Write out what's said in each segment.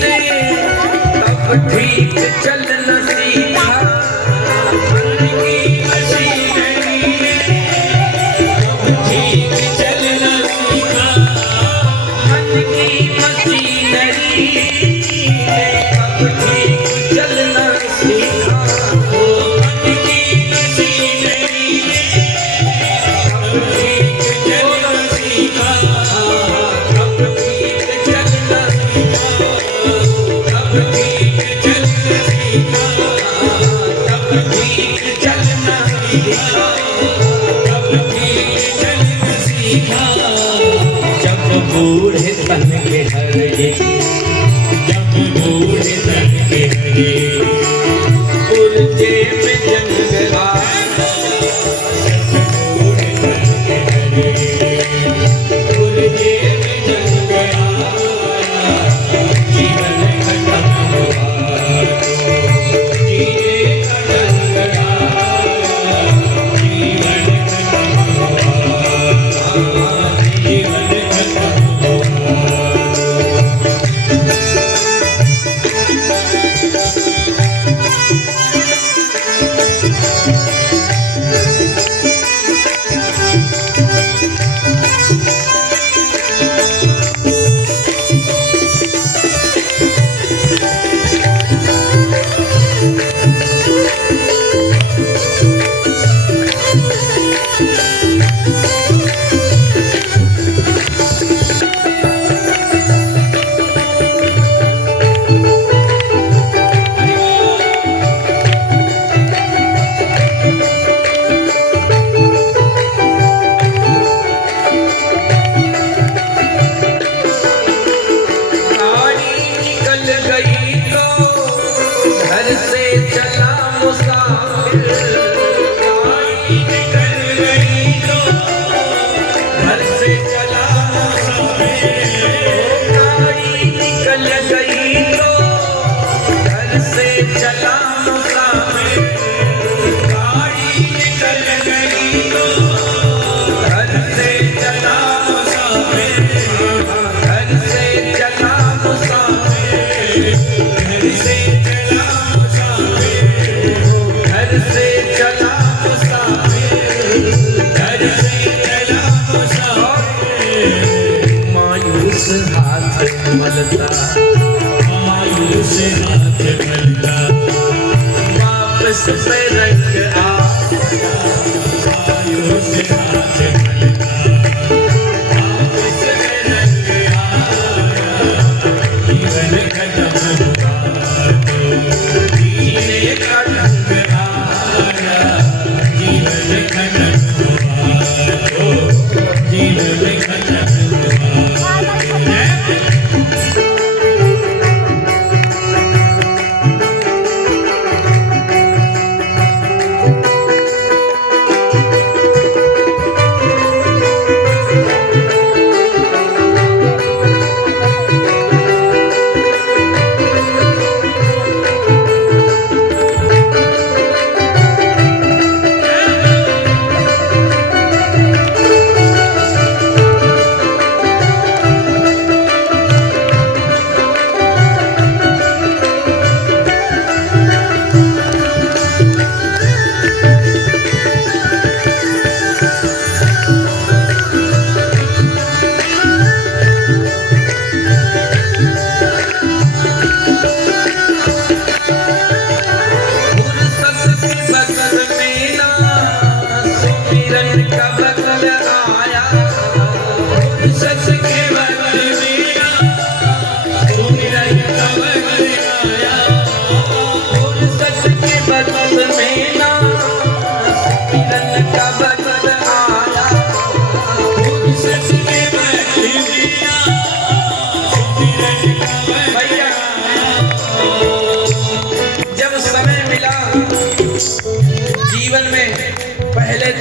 ने तब ठीक चलना सीखा। मन की मशीनरी ने तब ठीक चलना सीखा। मन की मशीनरी ने तब ठीक चलना सीखा। मन की मशीनरी ने तब ठीक चलना सीखा। तब ठीक चलना सीखा। तब ठीक चलना सीखा। तब ठीक चलना सीखा। तब ठीक चलना सीखा। जब बूढ़े तन के हरे, जब बूढ़े तन के हरे, पुरजे में जंग आया। जब बूढ़े तन के हरे, पुरजे में जंग आया। जीवन खत्म हुआ तो जीने का ढंग आया। जीवन खत्म हुआ, जीवन खत्म हुआ। गाड़ी निकल गई तो घर से चला मुसाफिर। गाड़ी निकल गई तो घर से चला मुसाफिर। गाड़ी निकल गई तो घर से चला मुसाफिर। गाड़ी निकल गई तो घर से चला मुसाफिर। घर से चला मुसाफिर। घर से चला मुसाफिर। घर से चला मुसाफिर। घर से चला मुसाफिर। मायूस हाथ मलता, मायूस हाथ मलता, वापस से रंग आया। मायूस हाथ मलता, वापस से रंग आया। जीवन खत्म हुआ तो जीने का ढंग आया। जीवन खत्म हुआ तो जीवन खत्म हुआ।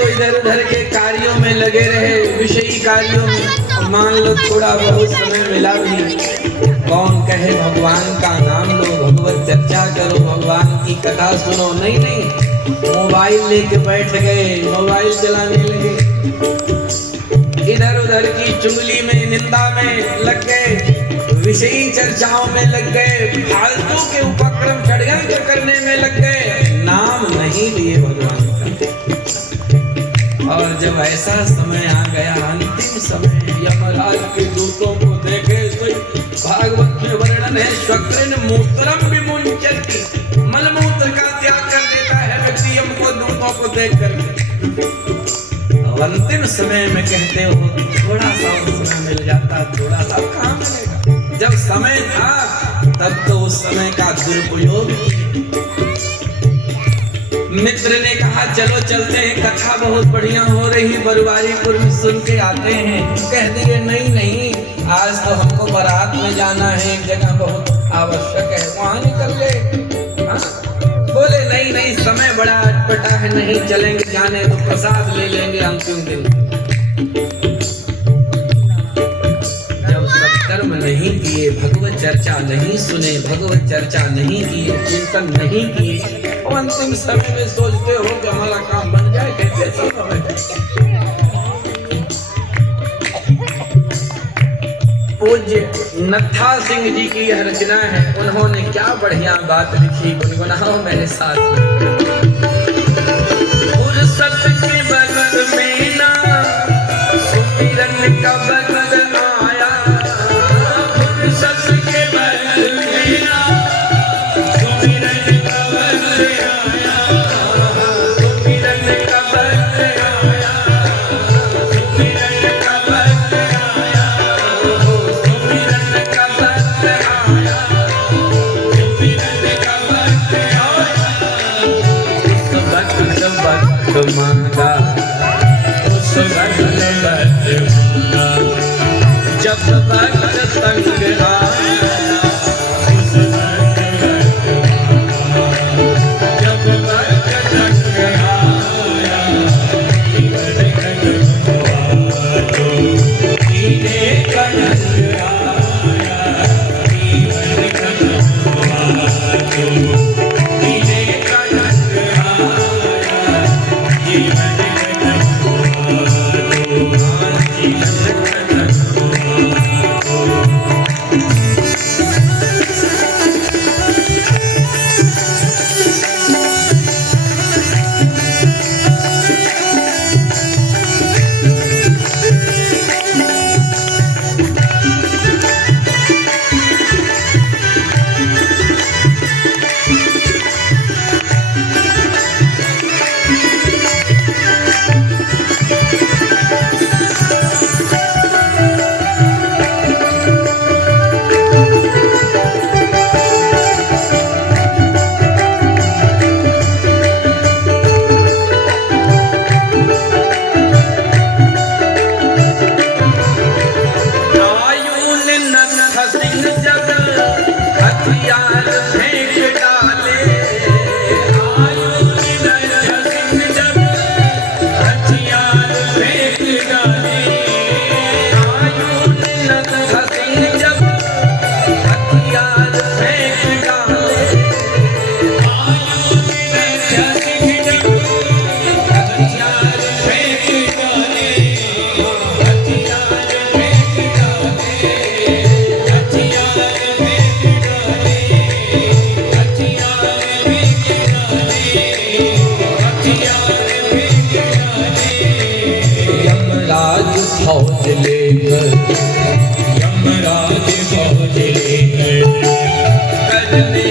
इधर उधर के कार्यों में लगे रहे, विषयी कार्यों में। मान लो थोड़ा बहुत समय मिला भी, कौन कहे भगवान का नाम लो, भगवत चर्चा करो, भगवान की कथा सुनो। नहीं नहीं, मोबाइल लेके बैठ गए, मोबाइल चलाने लगे, इधर उधर की चुगली में, निंदा में लग गए। विषयी चर्चाओं में लग गए, फालतू के उपक्रम षड्यंत्र करने में लग गए, नाम नहीं लिए भगवान का। और जब ऐसा समय आ गया, अंतिम समय, यमराज के दूतों को देखे तो भागवत में वर्णन है, श्वक्रिन मूत्रम विमुंचति, मलमूत्र का त्याग कर देता है व्यक्ति यम को दूतों को देख कर। अंतिम समय में कहते हो थोड़ा सा समय मिल जाता, थोड़ा सा कहाँ मिलेगा। जब समय था तब तो उस समय का दुरुपयोग किया। मित्र ने कहा चलो चलते हैं, कथा बहुत बढ़िया हो रही, बरुआरीपुर में सुन के आते हैं। कह दिए नहीं नहीं, आज तो हमको बारात में जाना है, एक जगह बहुत आवश्यक है, वहां निकल ले। हाँ? बोले नहीं नहीं, समय बड़ा अटपटा है, नहीं चलेंगे, जाने तो प्रसाद ले लेंगे अंतिम दिन। जब सत्कर्म नहीं किए, भगवत चर्चा नहीं सुने, भगवत चर्चा नहीं किए, चिंतन नहीं किए, और अंतिम समय में सोचते हो कि हमारा काम बन जाए, कैसे संभव है। पूज्य नत्था सिंह जी की यह रचना है, उन्होंने क्या बढ़िया बात लिखी, गुनगुनाओ मेरे साथ। फुर्सत के बगल में ना सुमिरन का बगल आया, फुर्सत के बगल में ना सुमिरन का बगल आया, सुमिरन का बगल आया, सुमिरन का बगल आया, सुमिरन का बगल आया, सुमिरन का बगल आया। उस वक्त मांगा, उस वक्त मांगा, जब वक्त तंग आया, उस वक्त मांगा, जब वक्त तंग आया, जीवन कटवा तो जीने का रंग आया, जीवन कटवा तो जीने का रंग आया, जीवन फौज लेकर, यमराज फौज लेकर करने